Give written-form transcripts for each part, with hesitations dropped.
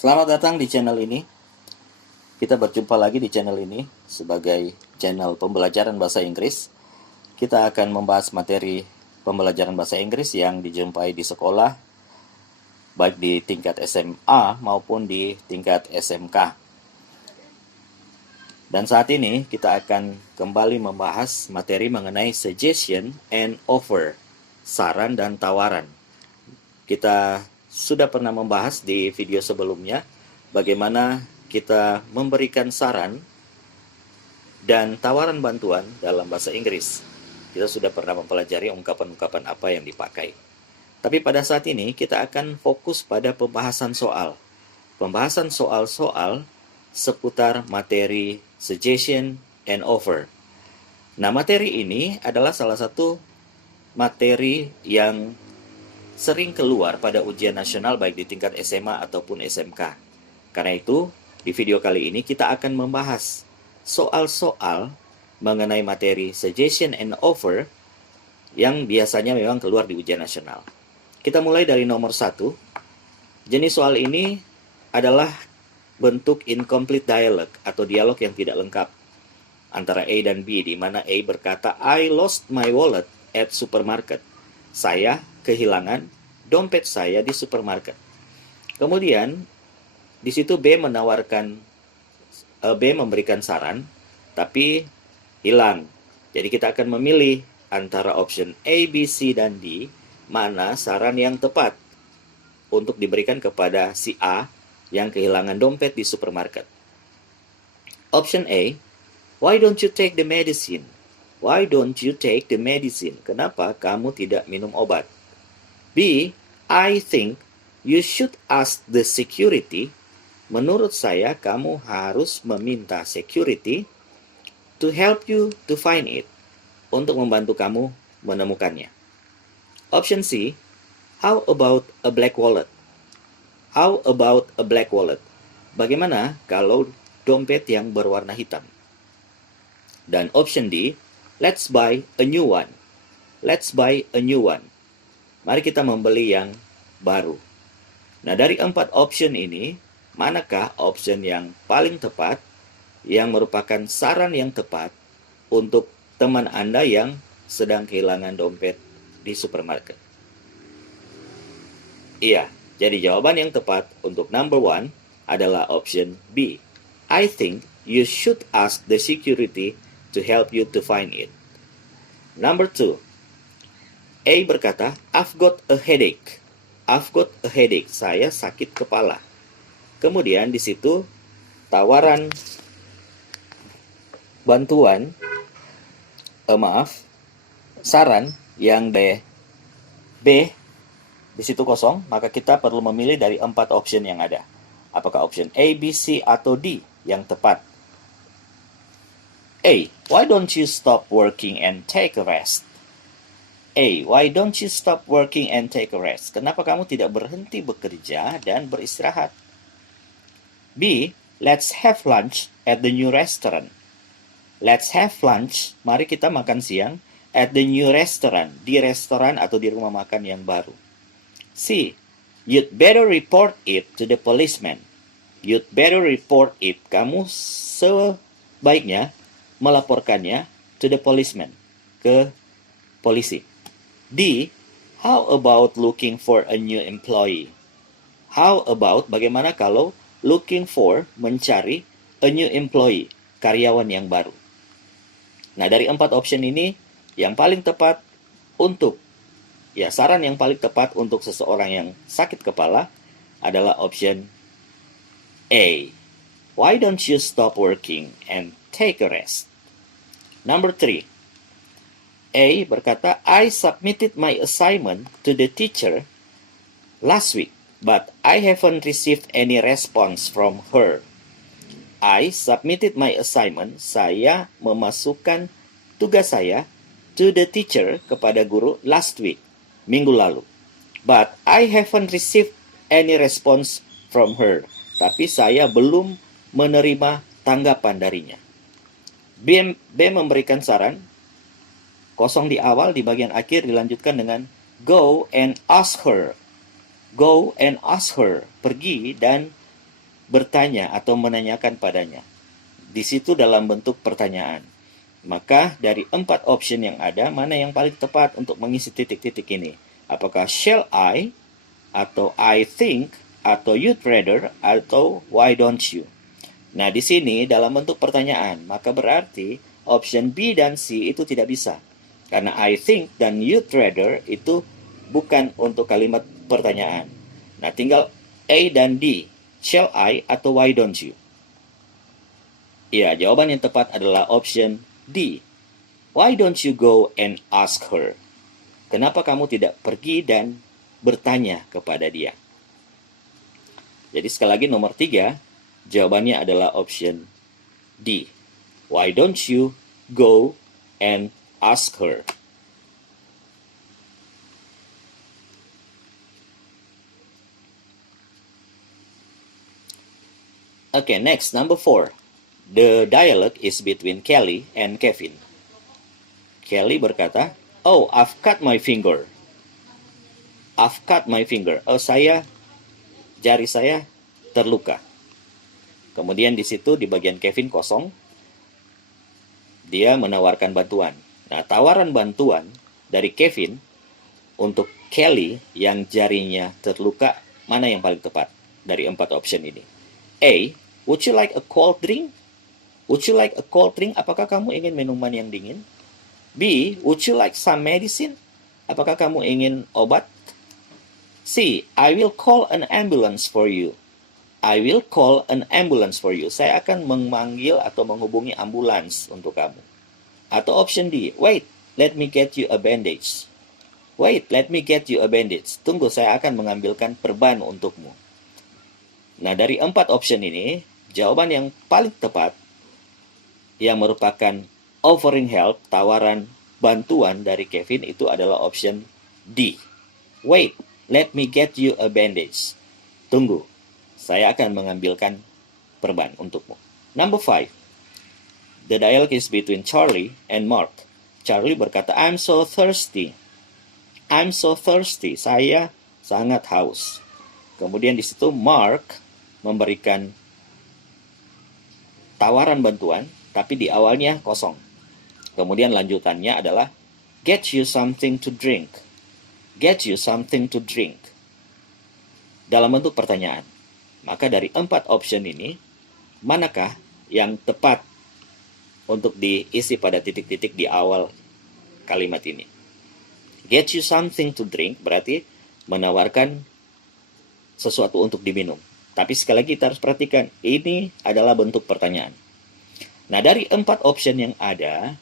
Selamat datang di channel ini. Kita berjumpa lagi di channel ini sebagai channel pembelajaran bahasa Inggris. Kita akan membahas materi pembelajaran bahasa Inggris yang dijumpai di sekolah, baik di tingkat SMA maupun di tingkat SMK. Dan saat ini kita akan kembali membahas materi mengenai suggestion and offer, saran dan tawaran. Kita sudah pernah membahas di video sebelumnya bagaimana kita memberikan saran dan tawaran bantuan dalam bahasa Inggris. Kita sudah pernah mempelajari ungkapan-ungkapan apa yang dipakai. Tapi pada saat ini kita akan fokus pada pembahasan soal. Pembahasan soal-soal seputar materi suggestion and offer. Nah, materi ini adalah salah satu materi yang sering keluar pada ujian nasional baik di tingkat SMA ataupun SMK. Karena itu, di video kali ini kita akan membahas soal-soal mengenai materi suggestion and offer yang biasanya memang keluar di ujian nasional. Kita mulai dari nomor 1. Jenis soal ini adalah bentuk incomplete dialogue atau dialog yang tidak lengkap antara A dan B, di mana A berkata, I lost my wallet at supermarket. Saya kehilangan dompet saya di supermarket. Kemudian di situ B memberikan saran, tapi hilang. Jadi kita akan memilih antara option A, B, C, dan D, mana saran yang tepat untuk diberikan kepada si A yang kehilangan dompet di supermarket. Option A, why don't you take the medicine? Why don't you take the medicine? Kenapa kamu tidak minum obat? B, I think you should ask the security. Menurut saya, kamu harus meminta security to help you to find it. Untuk membantu kamu menemukannya. Option C, how about a black wallet? How about a black wallet? Bagaimana kalau dompet yang berwarna hitam? Dan option D, let's buy a new one. Let's buy a new one. Mari kita membeli yang baru. Nah, dari 4 option ini, manakah option yang paling tepat, yang merupakan saran yang tepat untuk teman Anda yang sedang kehilangan dompet di supermarket? Iya, jadi jawaban yang tepat untuk number 1 adalah option B. I think you should ask the security to help you to find it. Number 2. A berkata, I've got a headache. I've got a headache. Saya sakit kepala. Kemudian di situ tawaran bantuan, saran yang B di situ kosong, maka kita perlu memilih dari 4 option yang ada. Apakah option A, B, C, atau D yang tepat? A, why don't you stop working and take a rest? A, why don't you stop working and take a rest? Kenapa kamu tidak berhenti bekerja dan beristirahat? B, let's have lunch at the new restaurant. Let's have lunch, mari kita makan siang at the new restaurant, di restoran atau di rumah makan yang baru. C, you'd better report it to the policeman. You'd better report it. Kamu sebaiknya melaporkannya to the policeman, ke polisi. D, how about looking for a new employee? How about, bagaimana kalau looking for, mencari a new employee, karyawan yang baru? Nah, dari 4 option ini, yang paling tepat untuk, saran yang paling tepat untuk seseorang yang sakit kepala adalah option A. Why don't you stop working and take a rest? Number 3. A berkata, I submitted my assignment to the teacher last week, but I haven't received any response from her. I submitted my assignment, saya memasukkan tugas saya to the teacher, kepada guru, last week, minggu lalu. But I haven't received any response from her. Tapi saya belum menerima tanggapan darinya. B memberikan saran, kosong di awal, di bagian akhir dilanjutkan dengan go and ask her. Go and ask her. Pergi dan bertanya atau menanyakan padanya. Di situ dalam bentuk pertanyaan. Maka dari 4 option yang ada, mana yang paling tepat untuk mengisi titik-titik ini? Apakah shall I, atau I think, atau you'd rather, atau why don't you? Nah, di sini dalam bentuk pertanyaan, maka berarti option B dan C itu tidak bisa. Karena I think dan you'd rather itu bukan untuk kalimat pertanyaan. Nah, tinggal A dan D, shall I atau why don't you? Ya, jawaban yang tepat adalah option D. Why don't you go and ask her? Kenapa kamu tidak pergi dan bertanya kepada dia? Jadi sekali lagi nomor 3, jawabannya adalah option D. Why don't you go and ask her? Okay, next, number 4. The dialogue is between Kelly and Kevin. Kelly berkata, "Oh, I've cut my finger. I've cut my finger." Oh, jari saya terluka. Kemudian di situ di bagian Kevin kosong, dia menawarkan bantuan. Nah, tawaran bantuan dari Kevin untuk Kelly yang jarinya terluka, mana yang paling tepat dari 4 option ini? A, would you like a cold drink? Would you like a cold drink? Apakah kamu ingin minuman yang dingin? B, would you like some medicine? Apakah kamu ingin obat? C, I will call an ambulance for you. I will call an ambulance for you. Saya akan memanggil atau menghubungi ambulans untuk kamu. Atau option D, wait, let me get you a bandage. Wait, let me get you a bandage. Tunggu, saya akan mengambilkan perban untukmu. Nah, dari 4 option ini, jawaban yang paling tepat yang merupakan offering help, tawaran bantuan dari Kevin itu adalah option D. Wait, let me get you a bandage. Tunggu, saya akan mengambilkan perban untukmu. Number 5. The dialogue is between Charlie and Mark. Charlie berkata, I'm so thirsty. I'm so thirsty. Saya sangat haus. Kemudian di situ Mark memberikan tawaran bantuan, tapi di awalnya kosong. Kemudian lanjutannya adalah get you something to drink. Get you something to drink. Dalam bentuk pertanyaan. Maka dari 4 option ini, manakah yang tepat untuk diisi pada titik-titik di awal kalimat ini? Get you something to drink berarti menawarkan sesuatu untuk diminum. Tapi sekali lagi kita harus perhatikan, ini adalah bentuk pertanyaan. Nah, dari 4 option yang ada,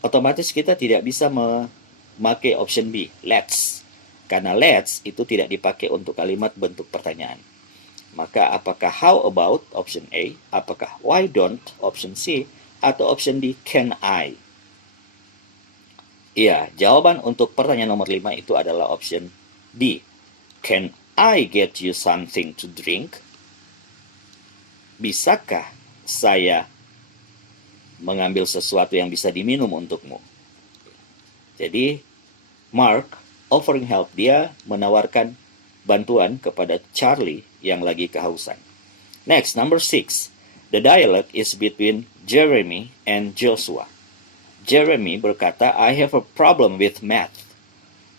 otomatis kita tidak bisa memakai option B, let's. Karena let's itu tidak dipakai untuk kalimat bentuk pertanyaan. Maka apakah how about option A, apakah why don't option C, atau option D, can I? Iya, jawaban untuk pertanyaan nomor 5 itu adalah option D. Can I get you something to drink? Bisakah saya mengambil sesuatu yang bisa diminum untukmu? Jadi, Mark offering help, dia menawarkan bantuan kepada Charlie yang lagi kehausan. Next, number 6. The dialogue is between Jeremy and Joshua. Jeremy berkata, I have a problem with math.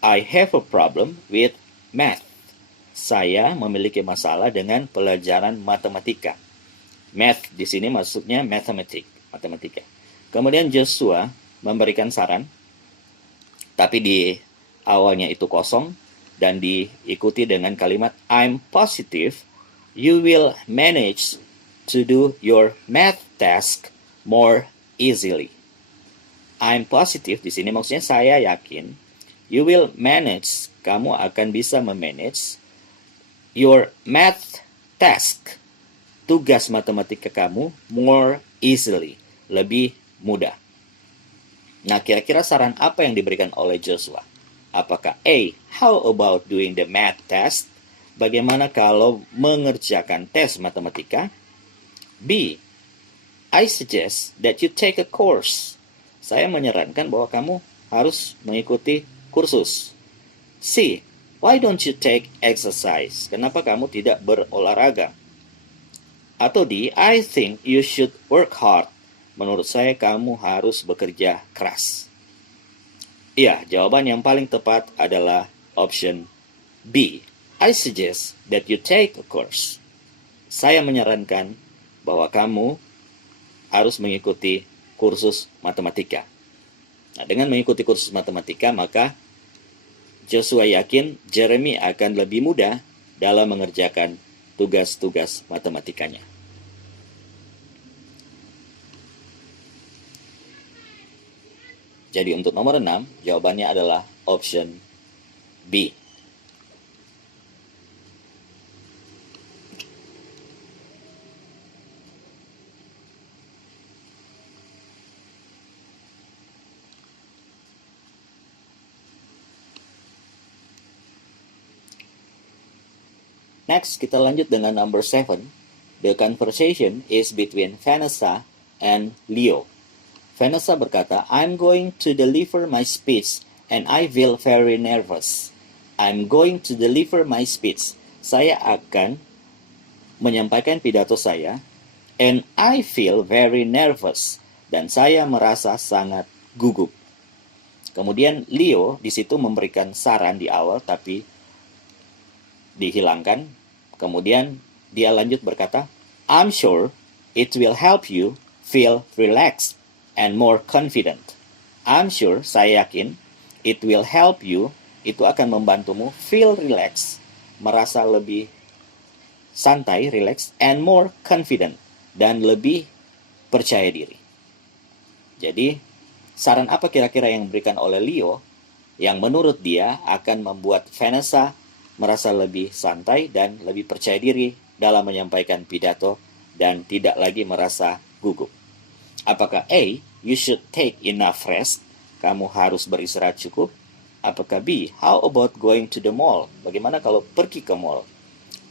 I have a problem with math. Saya memiliki masalah dengan pelajaran matematika. Math di sini maksudnya matematika. Kemudian Joshua memberikan saran, tapi di awalnya itu kosong dan diikuti dengan kalimat I'm positive you will manage to do your math task more easily. I'm positive di sini maksudnya saya yakin you will manage, kamu akan bisa memanage your math task, tugas matematika kamu, more easily, lebih mudah. Nah, kira-kira saran apa yang diberikan oleh Joshua? Apakah A, how about doing the math test? Bagaimana kalau mengerjakan tes matematika? B, I suggest that you take a course. Saya menyarankan bahwa kamu harus mengikuti kursus. C, why don't you take exercise? Kenapa kamu tidak berolahraga? Atau D, I think you should work hard. Menurut saya kamu harus bekerja keras. Iya, jawaban yang paling tepat adalah option B. I suggest that you take a course. Saya menyarankan bahwa kamu harus mengikuti kursus matematika. Nah, dengan mengikuti kursus matematika, maka Joshua yakin Jeremy akan lebih mudah dalam mengerjakan tugas-tugas matematikanya. Jadi untuk nomor 6, jawabannya adalah option B. Next, kita lanjut dengan number 7. The conversation is between Vanessa and Leo. Vanessa berkata, I'm going to deliver my speech and I feel very nervous. I'm going to deliver my speech. Saya akan menyampaikan pidato saya and I feel very nervous. Dan saya merasa sangat gugup. Kemudian Leo di situ memberikan saran di awal tapi dihilangkan. Kemudian dia lanjut berkata, I'm sure it will help you feel relaxed and more confident. I'm sure, saya yakin, it will help you, itu akan membantumu feel relaxed, merasa lebih santai, relax, and more confident, dan lebih percaya diri. Jadi, saran apa kira-kira yang diberikan oleh Leo yang menurut dia akan membuat Vanessa merasa lebih santai dan lebih percaya diri dalam menyampaikan pidato dan tidak lagi merasa gugup? Apakah A, you should take enough rest, kamu harus beristirahat cukup? Apakah B, how about going to the mall, bagaimana kalau pergi ke mall?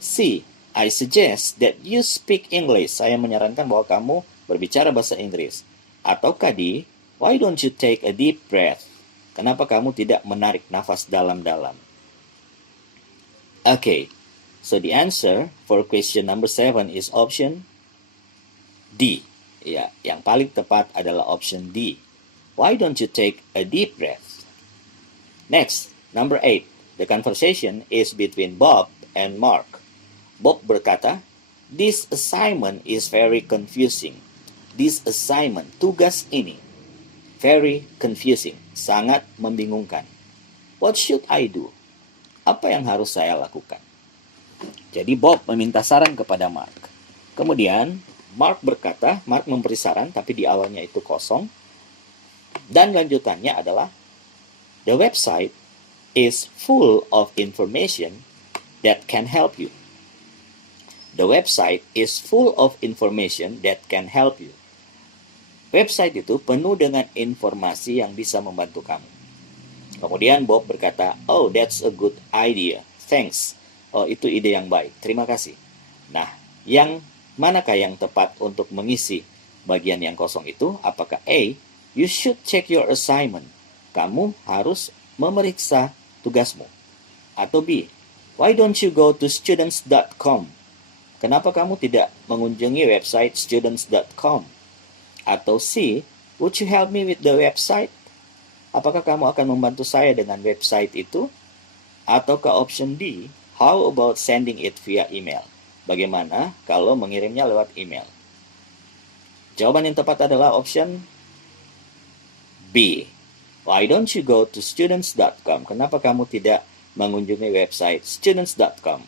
C, I suggest that you speak English, saya menyarankan bahwa kamu berbicara bahasa Inggris. Ataukah D, why don't you take a deep breath, kenapa kamu tidak menarik nafas dalam-dalam? Okay, so the answer for question number 7 is option D. Ya, yang paling tepat adalah option D. Why don't you take a deep breath? Next, number 8. The conversation is between Bob and Mark. Bob berkata, this assignment is very confusing. This assignment, tugas ini, very confusing, sangat membingungkan. What should I do? Apa yang harus saya lakukan? Jadi Bob meminta saran kepada Mark. Kemudian Mark memberi saran, tapi di awalnya itu kosong. Dan lanjutannya adalah, the website is full of information that can help you. The website is full of information that can help you. Website itu penuh dengan informasi yang bisa membantu kamu. Kemudian Bob berkata, oh, that's a good idea. Thanks. Oh, itu ide yang baik. Terima kasih. Nah, yang manakah yang tepat untuk mengisi bagian yang kosong itu? Apakah A, you should check your assignment, kamu harus memeriksa tugasmu? Atau B, why don't you go to students.com, kenapa kamu tidak mengunjungi website students.com? Atau C, would you help me with the website, apakah kamu akan membantu saya dengan website itu? Ataukah option D, how about sending it via email, bagaimana kalau mengirimnya lewat email? Jawaban yang tepat adalah option B. Why don't you go to students.com? Kenapa kamu tidak mengunjungi website students.com?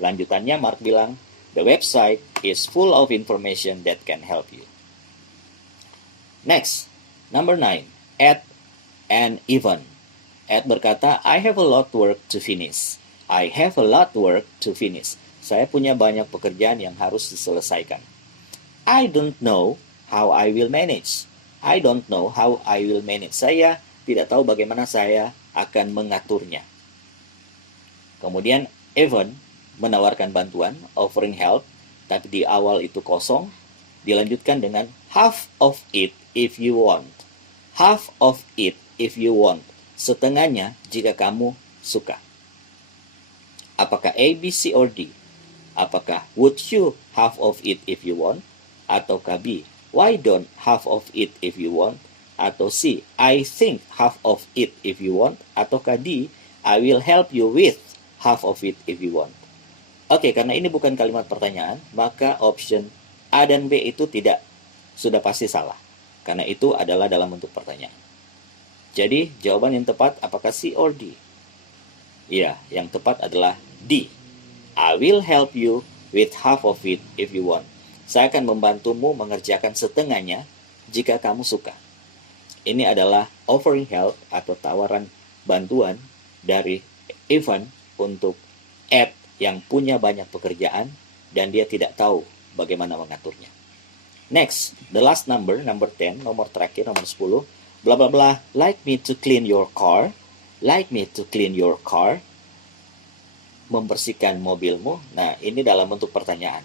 Lanjutannya Mark bilang, the website is full of information that can help you. Next, number 9. Ed and Evan. Ed berkata, I have a lot work to finish. I have a lot work to finish. Saya punya banyak pekerjaan yang harus diselesaikan. I don't know how I will manage. I don't know how I will manage. Saya tidak tahu bagaimana saya akan mengaturnya. Kemudian Evan menawarkan bantuan, offering help, tapi di awal itu kosong. Dilanjutkan dengan half of it if you want. Half of it if you want. Setengahnya jika kamu suka. Apakah A, B, C, or D? Apakah would you half of it if you want? Ataukah B, why don't half of it if you want? Atau C, I think half of it if you want? Ataukah D, I will help you with half of it if you want? Oke, karena ini bukan kalimat pertanyaan, maka option A dan B itu sudah pasti salah. Karena itu adalah dalam bentuk pertanyaan. Jadi, jawaban yang tepat apakah C or D? Iya, yang tepat adalah D. I will help you with half of it if you want. Saya akan membantumu mengerjakan setengahnya jika kamu suka. Ini adalah offering help atau tawaran bantuan dari Evan untuk Ed yang punya banyak pekerjaan dan dia tidak tahu bagaimana mengaturnya. Next, the last number 10, nomor terakhir, nomor 10. Bla bla bla, like me to clean your car. Like me to clean your car. Membersihkan mobilmu. Nah, ini dalam bentuk pertanyaan.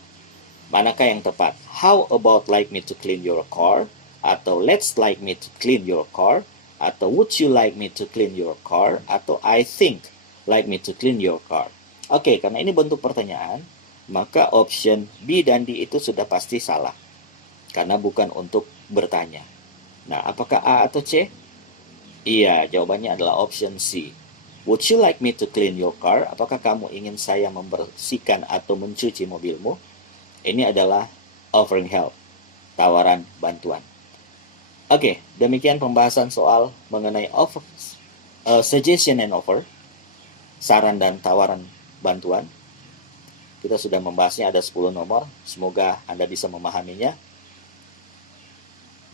Manakah yang tepat? How about like me to clean your car? Atau let's like me to clean your car? Atau would you like me to clean your car? Atau I think like me to clean your car? Oke, karena ini bentuk pertanyaan, maka option B dan D itu sudah pasti salah. Karena bukan untuk bertanya. Nah, apakah A atau C? Iya, jawabannya adalah option C. Would you like me to clean your car? Apakah kamu ingin saya membersihkan atau mencuci mobilmu? Ini adalah offering help, tawaran bantuan. Oke, demikian pembahasan soal mengenai suggestion and offer, saran dan tawaran bantuan. Kita sudah membahasnya, ada 10 nomor. Semoga Anda bisa memahaminya.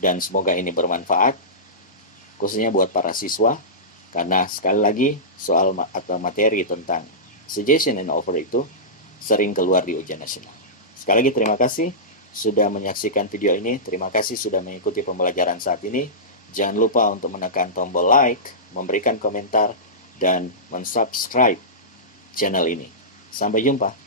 Dan semoga ini bermanfaat, khususnya buat para siswa. Karena sekali lagi soal atau materi tentang suggestion and offer itu sering keluar di ujian nasional. Sekali lagi terima kasih sudah menyaksikan video ini. Terima kasih sudah mengikuti pembelajaran saat ini. Jangan lupa untuk menekan tombol like, memberikan komentar, dan mensubscribe channel ini. Sampai jumpa.